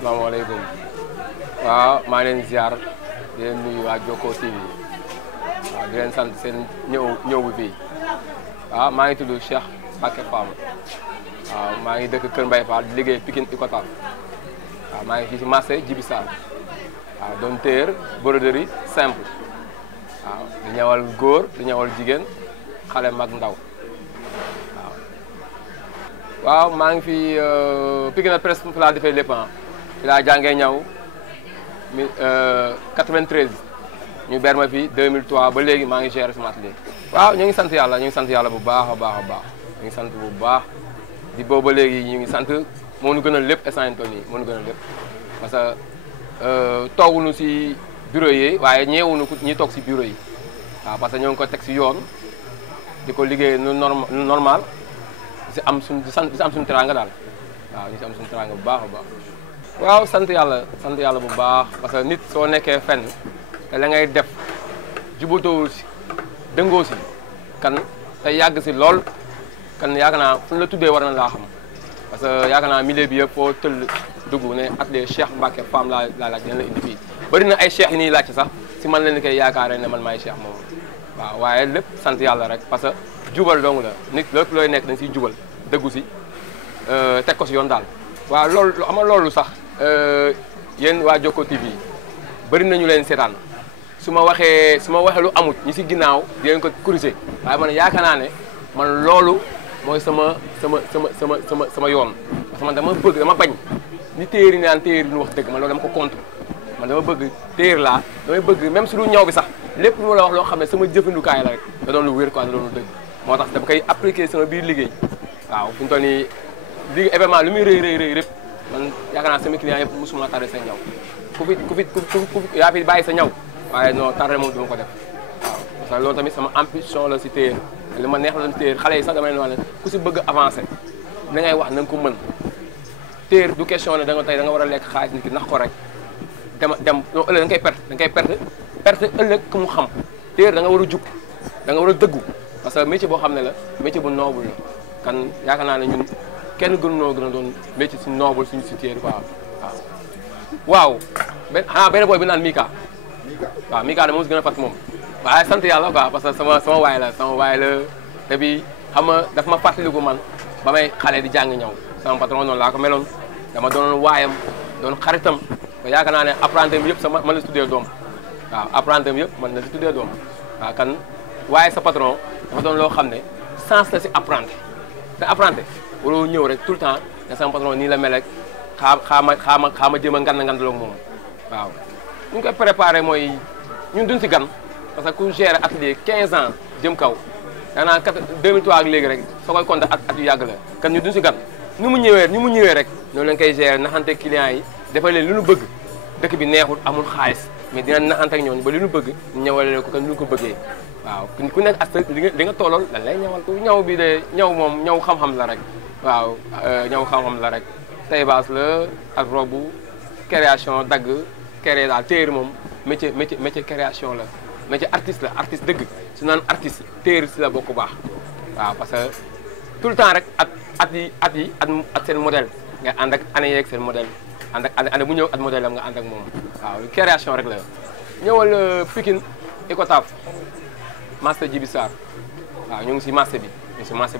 Assalamualaikum. Waaw maa leen ziar di leen nuyu waa Jokko TV waaw di leen sant seen ñëw bi fii waaw maa ngi tudd Cheikh Mbacké Fam waaw maa ngi dëkk Kër Mbaye Fall di liggéey Pikine Icotaf waaw maa ngi fii si marché Djibi Sarr waaw doon téer broderie simple waaw di ñawal góor di ñawal jigéen xale mag ndaw waaw maa ngi fi Pikine presque fi laa defee lépp fi laa jàngee ñaw 93 ñu ber ma fi 2003 ba léegi maa ngi gérer sama atelier. waaw ñu ngi sant yàlla bu baax a baax ñu ngi sant bu baax di boobu ba léegi ñu ngi sant moo ñu gënal lépp instant nii moo ñu gënal lépp parce que tooguñu si bureau yi waaye ñeewuñu ñi toog si bureau yi waaw parce que ñoo ngi ko teg si yoon di ko liggéey nu normal di am suñu teranga daal waaw ñu si am suñu teranga bu baax a baax. waaw sant yàlla bu baax parce que nit soo nekkee fenn te la ngay def jubatoo si dëngoo si kan te yàgg si lool kan yaakaar naa fu la tuddee war na laa xam parce que yaakaar naa milieu bi yëpp foo tëll dugg ne atelier Cheikh Mbacké Fam laa laaj dina la indi fii bëri na ay cheikh yi nii laajte sax si man leen koy yaakaare ne man maay cheikh moom waaw waaye lépp sant yàlla rek parce que jubal dong la nit lépp looy nekk dañ siy jubal dëggu si teg ko si yoon daal waaw loolu ama loolu sax yéen waa Jokko TV bëri nañu leen seetaan su ma waxee lu amut ñi si ginnaaw di leen ko corriger waaye man yaakaar naa ne man loolu mooy sama yoon parce que man dama bañ ni téer yi naan téer yi ñu wax dëgg man loolu dama ko contre man dama bëgg téer laa damay bëgg même su lu ñaw bi sax lépp lu ma la wax loo xam ne sama jëfandukaay la rek da doon lu wér quoi da doon lu dëgg moo tax dama koy appliquer sama biir liggéey waaw fi mu toll nii liggéey événement lu muy rëy rëpp man yaakaar naa sama client yëpp mosuma tardé sa ñaw ku fi yaa fi bàyyi sa ñaw waaye non tardé moom duma ko def waaw parce que loolu tamit sama ambition la si téer li ma neex la si téer xale yi sax dama leen wax ne ku si bëgg avancé da ngay wax na nga ko mën téer du question ne da nga war a lekk xaalis nit ki nax ko rek dem non ëllëg da nga koy perte ëllëg ku mu xam téer da nga war a jug da nga war a dëggu parce que métier boo xam ne la métier bu noble la kan yaakaar naa ne ñun kenn gën a doon métier si noble suñu si téer quoi waaw benn booy bi naan Mika waaw Mika de moom si gën a fat moom waaye sant yàlla quoi parce que sama waay la te bi xam nga daf ma fàttaliku man ba may xale di jàng ñaw sama patron noonu laa ko meloon dama doonoon waayam doon xaritam ba yaakaar naa ne apprenti bi yëpp man la si tuddee doom waaw apprenti bi yëpp man la si tuddee doom waaw kan waaye sa patron dafa doon loo xam ne sens la si apprenti te apprenti waroo ñëw rek tout le temps ne sama patron nii la mel rek xaama jéem a ngandaloog moom waaw ñu ngi koy préparé mooy ñun duñ si gan parce que ku gérer atelier 15 ans jëm kaw daanaa 2003 ak léegi rek soo koy compter at yu yàgg la kan ñu duñ si gan ni mu ñëwee rek noonu leen koy gérer naxante clients yi defal leen li ñu bëgg dëkk bi neexul amul xaalis mais dina naxante ak ñooñu ba li ñu bëgg ñëwale ko kan ñu ko bëggee waaw ku nekk ak li nga tollool lan lay ñawal ko ñaw bi de ñaw moom ñaw xam-xam la rek waaw ñaw xam-xam la rek tay baas la ak robu création dagg créé daal téer moom métier création la métier artiste la artiste dëgg su naan artiste téer si la bokk baax waaw parce que tout le temps rek at seen modèle nga ànd ak année yeeg seen modèle ànd ak année bu ñëw at modèle am nga ànd ak moom waaw création rek la ñëwal Pikine Icotaf marché Djibi Sarr waaw ñu ngi si marché bi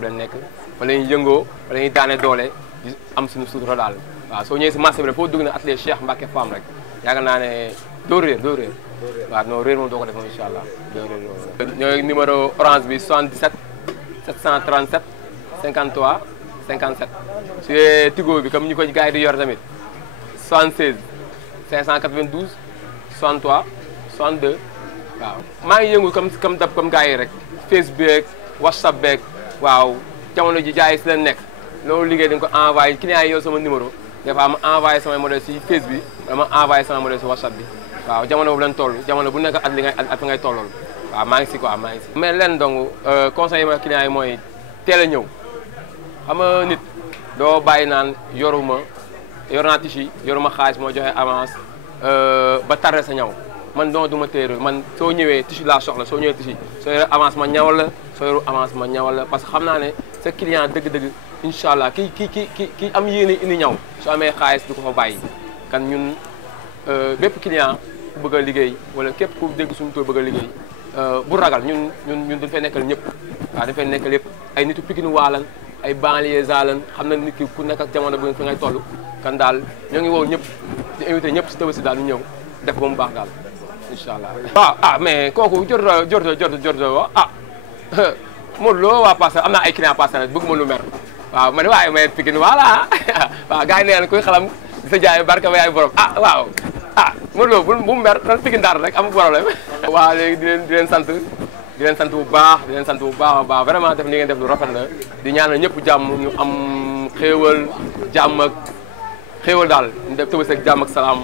la nekk fa la ñuy yëngoo fa la ñuy daane doole di am suñu sutura daal waaw soo ñëwee si marché bi la foo dugg na atelier Cheikh Mbacké Fam rek yaakaar naa ne doo réer waaw non réer moom doo ko def moom incha allah doo réer moom. ñooy numéro orange bi 77 737 53 57 su dee Tigo bi comme ñu ko gars yi di yor tamit 76 592 63 62 waaw. maa ngi yëngu comme gars yi rek Facebook WhatsApp beeg waaw jamono ji jaay si leen nekk loolu liggéey dañ ko envoyé client yi yow sama numéro des fois ma envoyé samay modèle si Facebook bi wala ma envoyé sama modèle si WhatsApp bi waaw jamono bu leen toll jamono bu nekk at li ngay tollool waaw maa ngi si quoi maa ngi si. mais leen donc conseil ma client yi mooy teel a ñëw xam nga nit doo bàyyi naan yor naa tissu yoruma xaalis moo joxe avance ba tardé sa ñaw man donc du ma téere man soo ñëwee tissu laa soxla soo ñëwee tissu soo yore avance ma ñawal la soo yoru avance ma ñawal la parce que xam naa ne sa client dëgg-dëgg incha allah ki am yéene indi ñaw soo amee xaalis du ko fa bàyyi kan ñun bépp client ku bëgg a liggéey wala képp ku dégg suñu tool bëgg a liggéey bu ragal ñun dañu fay nekkal ñëpp waaw dañu fay nekkal yëpp ay nitu Pikine waalan ay banlieusards lan xam na nit ki ku nekk ak jamono bi fi ngay toll kan daal ñoo ngi wow ñëpp di invité ñëpp si Tabaski daal ñu ñëw def ba mu baax daal incha allah. waaw mais kooku jot wax Modou Lo waa Parcelles am naa ay client Parcelles bëgguma lu mer waaw ma ne waaye may Pikine voilà waaw gars yi nee nañ kuy xalam di sa jaay barka ba yaay borom waaw Modou Lo bu mu mer nan Pikine daal rek amul problème. waaw léegi di leen sant bu baax a baax vraiment def ni ngeen def lu rafet la di ñaanal ñëpp jàmm ñu am xéewal jàmm ak xéewal daal ñu def Tabaski ak jàmm ak salaam.